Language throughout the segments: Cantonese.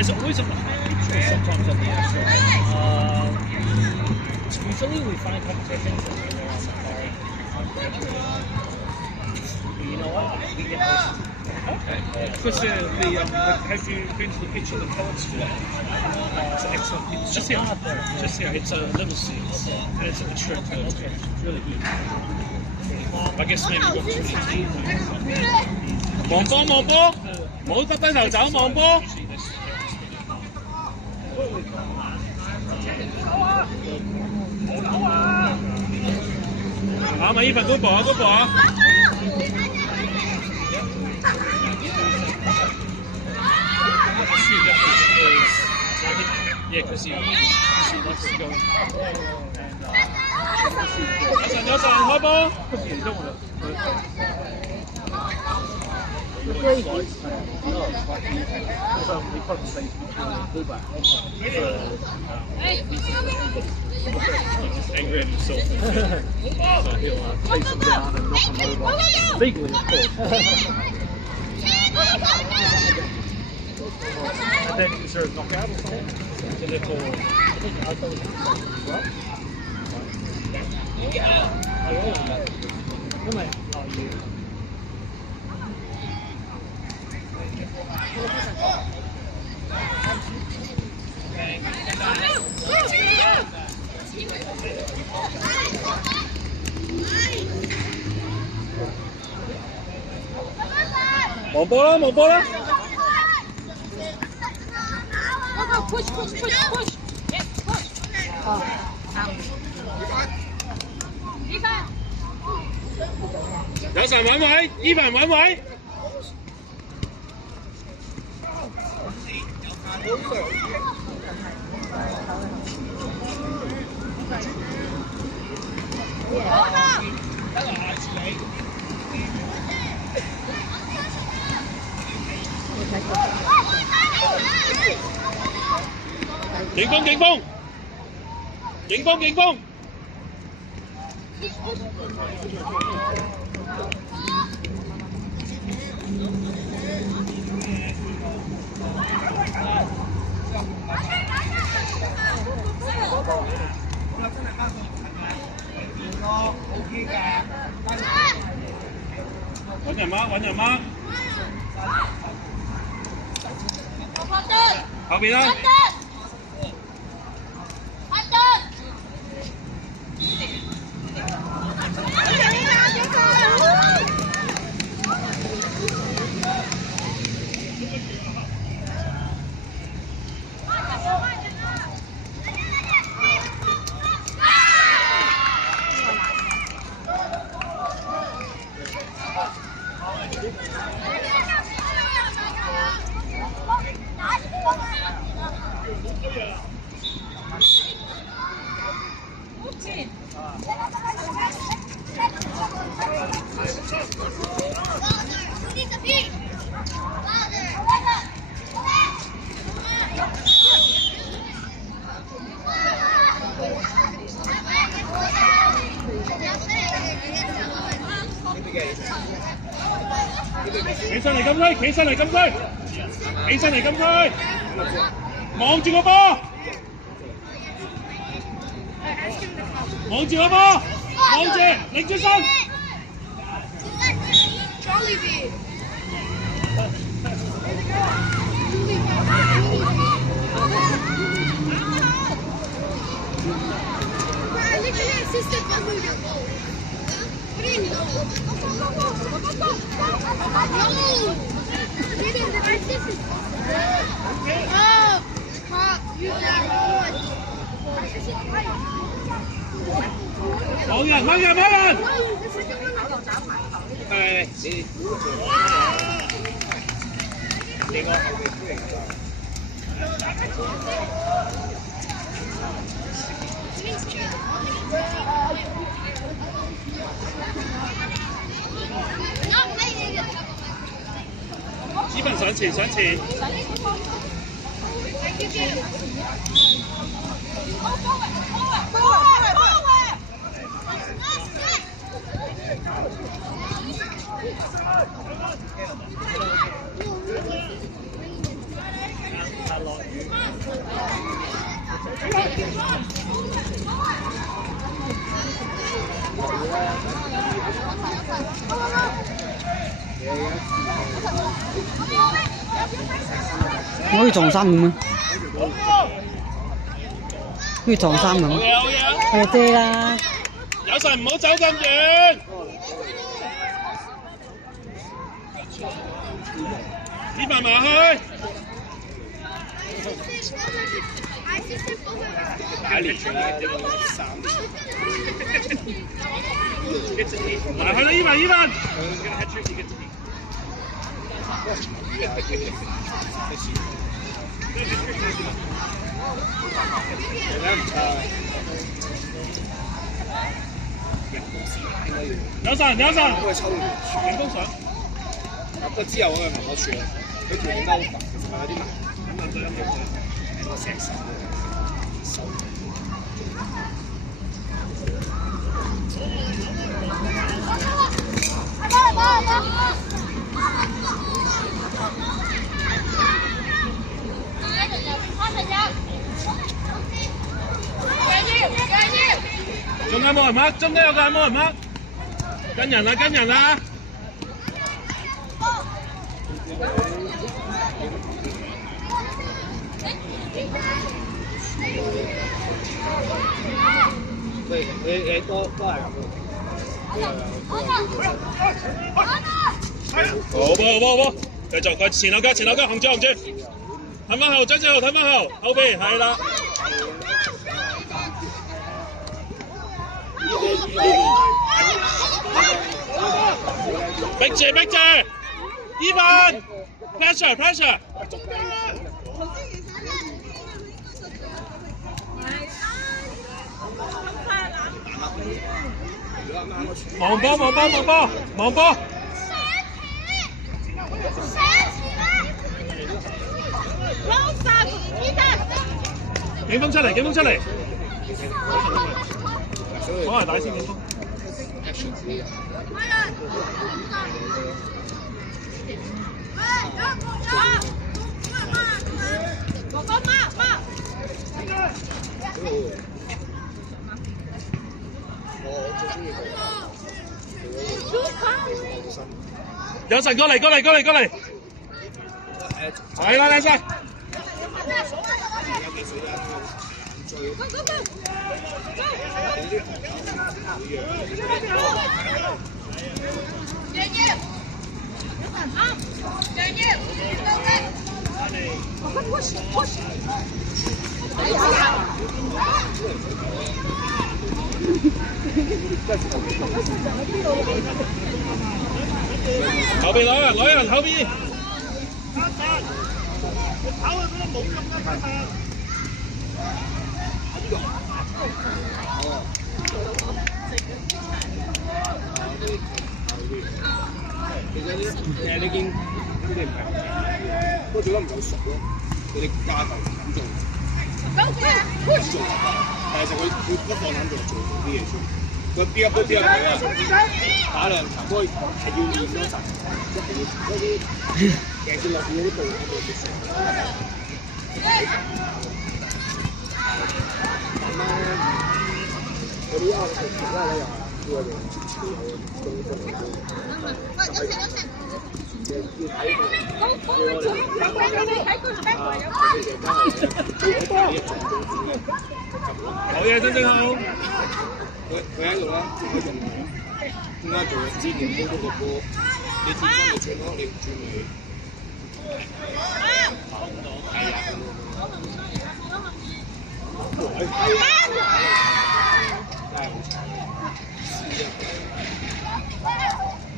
Is it always on the homepage or sometimes on the actual? Usually we find competitions that they're on the you know what? We get those. Okay. Because have you been to the pitch of the Poets today? It's excellent. It's just here. Just here. It's a little seats. And it's a short term. It's really good. I guess maybe we've got too many teams. 望波望波，冇得低頭走望波。啱啊！呢份高步啊，高步啊！ Yeah, because he likes to go in. 有神開波。 The grey lights, he probably thinks he's doing a fullback. He's just angry at himself. So he'll chase them down and knock them over. Legally, of course. And then is there a knockout or something? So therefore, I think I thought it was right. Come on. Oh, you. 望波啦，望波啦！ Push, push, push, push. Yes, push. Oh, out. 有神揾位，依份揾位。警方！警方！警方！警方！揾人嗎？揾人嗎？後邊啦！ 起身嚟禁區，企身嚟禁區，起身嚟禁區，望住個波，望住個波，望住，擰轉身。Jollibee. I literally assisted my move your goal. What do you know? No! Didn't the assistant? Oh! Pop, you got one. 冇人，冇人，冇人。係你個。前上前。我可以撞衫咁咩？好似撞衫咁。好嘢好嘢。係遮啦。有神唔好走咁遠。呢份埋去。打連場嘅3埋去啦！依份依份。有神有神。都係抽完影封相。不過之後我係問我處啦，佢條影得好煩，其實有啲難。我成手手。仲有冇人嗎？中間有個有冇人嗎？跟人啦，跟人啦！你都係咁。好波好波好波，繼續佢前後腳前後腳，行住行住，睇翻後，張志豪睇翻後，後邊係啦。逼住逼住，依份 pressure pressure。望波望波望波望波。警鋒出嚟，警鋒出嚟。講係大先警鋒。有神過嚟，過嚟，過嚟，過嚟。係啦，靚仔。後邊攞人，攞人後邊。跑去嗰啲冇咁嘅快啊！其實呢，你見佢哋唔係，不過做得唔夠熟咯。佢哋加頭咁做，咁做，但係其實佢不放膽做啲嘢出嚟。佢邊一邊啊？打兩場，不過係要練多陣，一定要嗰啲其實落去嗰啲步喺度接受。嗰啲啱係其他咧又係要用切切有動作嚟做。好嘢，真正好。佢喺度啦，佢仲點解做之前嗰個波？你轉翻你轉咯，你唔轉你。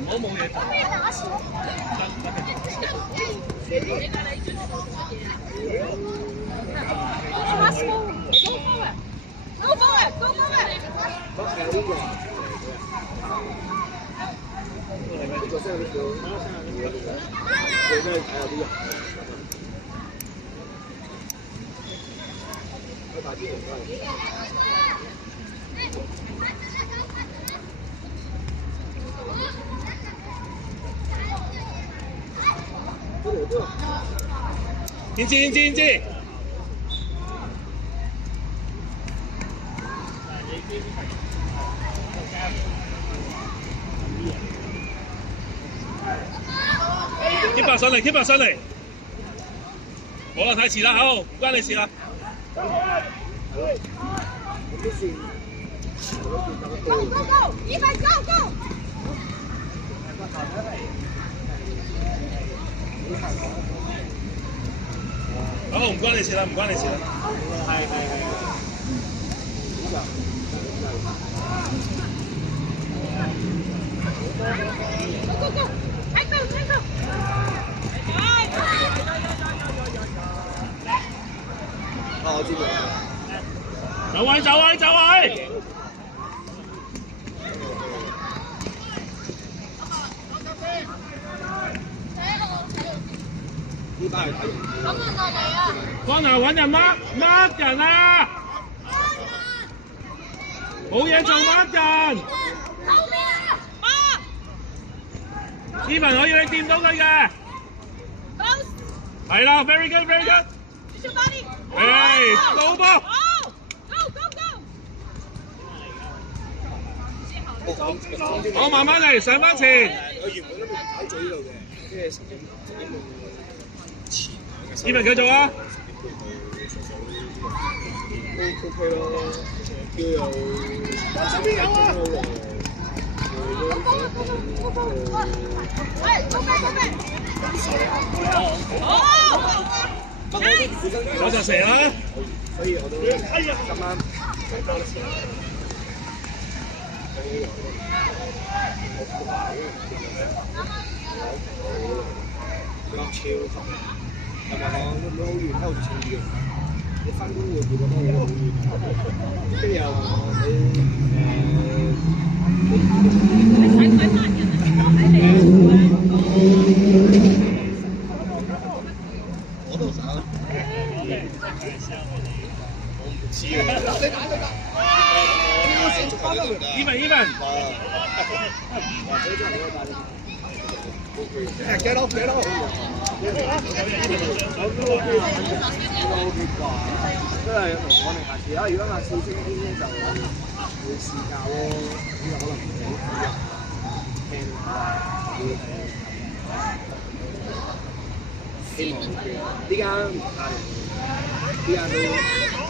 唔好冇嘢做。Go forward! Go forward! 呢個真係出去睇下啲人。大啲人都係。英姿，英姿，英姿。keep 埋上嚟 ，keep 埋上嚟。好啦，太遲啦，好，唔關你事啦。Go, go, go! Ivan, go, go! 好，唔關你事啦，唔關你事啦。係。Go, go, go! I go, I go! 啊，我知道。走位，走位，走位。呢班係睇人。咁啊，我哋啊！江南揾人 mark 人啊！冇嘢做 mark 人。救命啊Evan 可以你掂到佢嘅。！Close！ 係啦 ，very good，very good。Push your body！ 係，到波。Go, go, go！好，慢慢嚟，上翻前。我原本都未擺咗呢度嘅，即係10點前。Evan 繼續啊！都 OK 咯，叫又身邊有啊！我就成啦。所以我都今晚睇多次。超級，同埋我都好遠，好似重要。你翻工會覺得好遠，跟住又我都想。我唔知啊。Evan。Get off！ 真係同我哋下次啊！如果下次星期天咧，就會試教咯。呢個可能唔好聽希望呢間唔差嘅，呢間都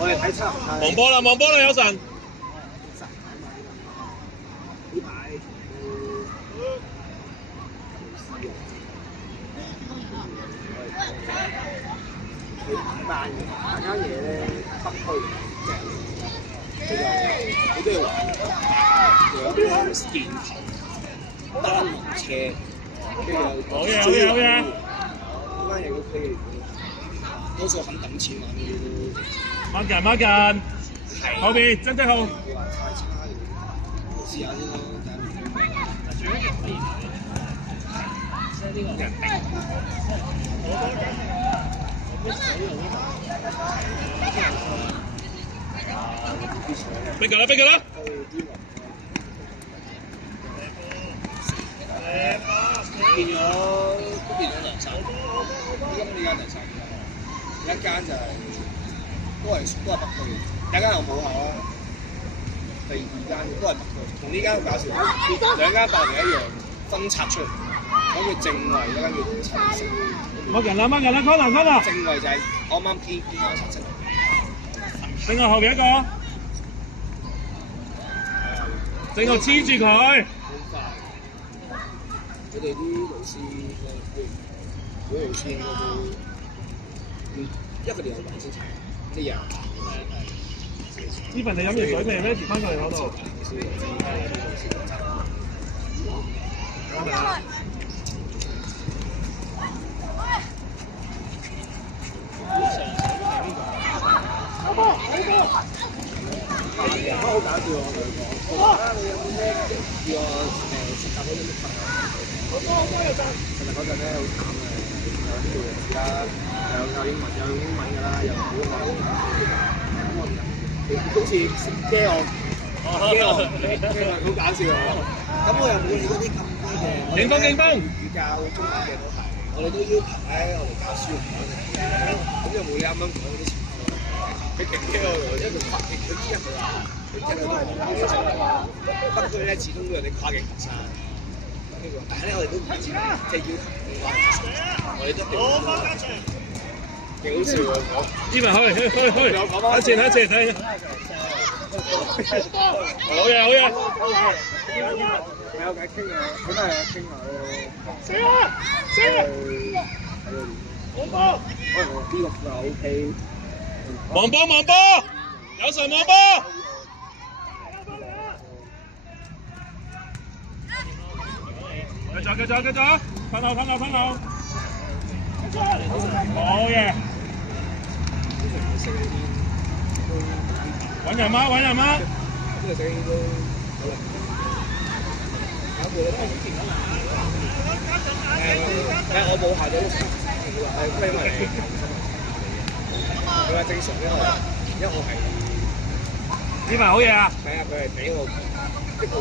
我哋睇差唔差。望波啦，望波啦，有神。呢排大間嘢咧，北區即係好多嘢玩，有啲電台、單輪車，跟住又追好嘢！呢間嘢 OK 嘅，多數肯抌錢玩嗰啲都。mark 人，後邊真好。唔會話太差嘅，試下先咯，逼佢啦！變咗兩間，今呢間就3間，一間就係都係北區，第一間又冇校啦，第二間都係北區，同呢間好搞笑，兩間大名一樣，分拆出嚟，講叫正位，一間叫陳城。mark 人啦 ，corner。正位就係啱啱偏啱陳城。正後後邊一個，正後黐住佢。佢哋啲老師嗰啲老師應該都，因為佢哋有揾先齊，啲人。Evan 你飲完水未？ready 翻過嚟嗰度。好搞笑我同佢講，你有冇咩叫我實習嗰陣咩？實習嗰陣咧好慘嘅。而家有英文㗎啦，有普通話。好似驚我好搞笑喎！咁我又冇你嗰啲咁多嘅。警方，警方！教中文嘅都係，我哋都要求咧，我哋教書唔可以咁就冇你啱啱講嗰啲情況。佢勁驚我，因為佢跨境，佢知佢話佢聽到都係講呢種。北區咧始終都有啲跨境學生，但係咧我哋都唔知，即係要求嘅話，我哋都一定要。幾好笑喎！依文去，睇一次，睇一次。好嘢，好嘢！有偈傾啊，咁係傾下死啊！網波，呢個就 OK。望波，有神望波！繼續，分後！好嘢！揾人嗎？呢個聲音都好啦。我冇下咗因為佢話正常，因為我係呢排好嘢啊！係啊，佢係俾我即係我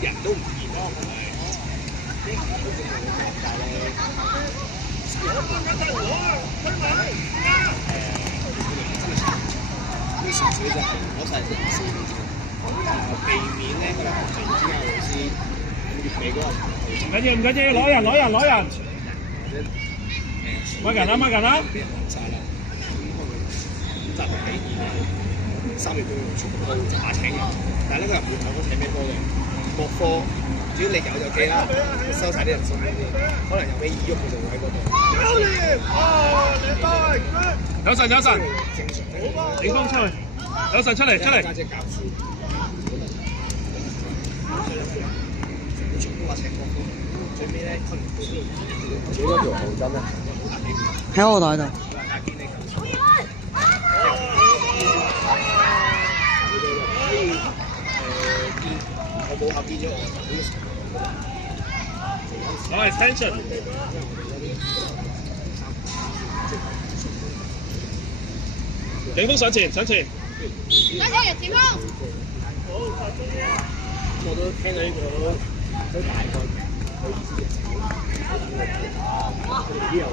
人都唔見咯，同埋啲好正常嘅狀態咧。啲純粹就係攞晒成事，避免咧嗰啲學生之間老師月尾嗰個唔緊要，攞人！乜人啊？俾人攞晒啦，咁就係3月都全部都打請人，但係咧佢又唔會考科請咩科嘅，各科只要你有就記啦，收晒啲人數先，可能有咩意喐佢就會喺嗰度。有神！正常警方出去，有神出嚟！家姐教書，全部話請各科，最尾咧佢幾多條紅針啊？喺我袋度。我冇合變咗我。攞 extension。警方上前。我都聽到呢個都大概佢意思嘅時候，佢哋呢度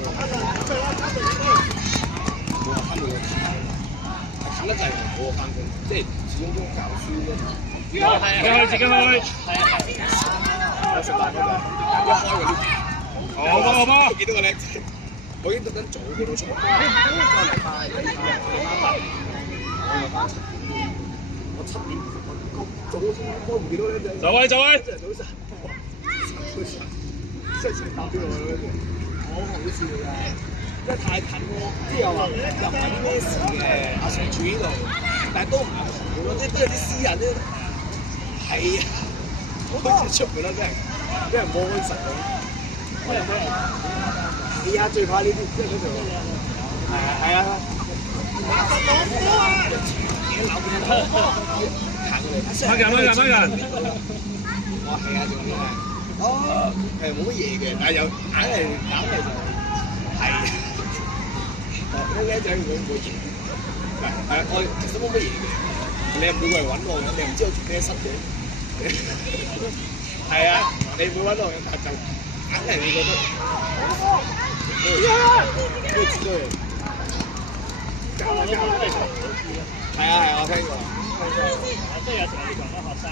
冇話翻到近得滯唔好翻工，即係始終都教書啫。自己去。我食飯嗰陣一開嗰啲，好波！見到個靚仔，我已經特登早佢到出嚟，我7點，早我唔見到靚仔。就位！早晨，即係成搭咗落去，好好笑㗎，真係太近咯。即係又話又唔係啲咩事嘅，阿 Sir 住呢度，但係都唔係好咯，即係都有啲私人咧。係啊，好似出門啦，真係俾人摸實咁。係啊，最怕呢啲即係嗰度。係啊。乜人？我係啊，仲有啊。哦，冇乜嘢嘅，但係又硬係就係。僆仔會冇嘢。我其實冇乜嘢嘅。你又唔會過嚟揾我嘅，你又唔知我做咩失嘅。係啊，你唔會揾我嘅，但就硬係會覺得。都知道嘅。係啊，我聽過。即係有時候你講啲學生。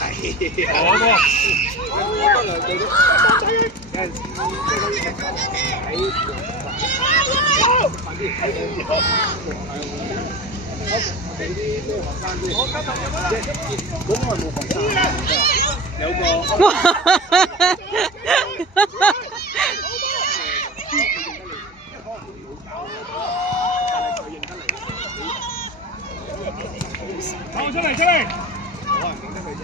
係。好波！我得兩句都。有陣時俾啲咩學生啲，咁我冇學生，有個。好，出嚟！可能認得佢啫。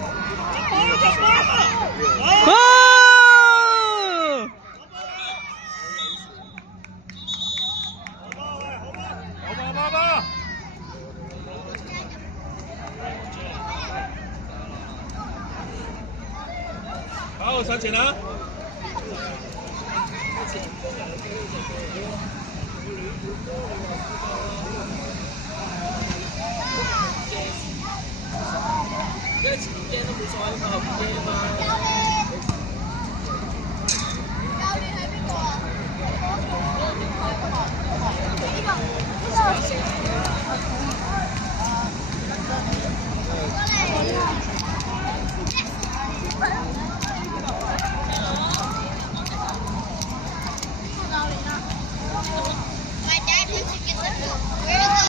好，上前啦！因為前驚都冇所謂嘛，後驚嘛。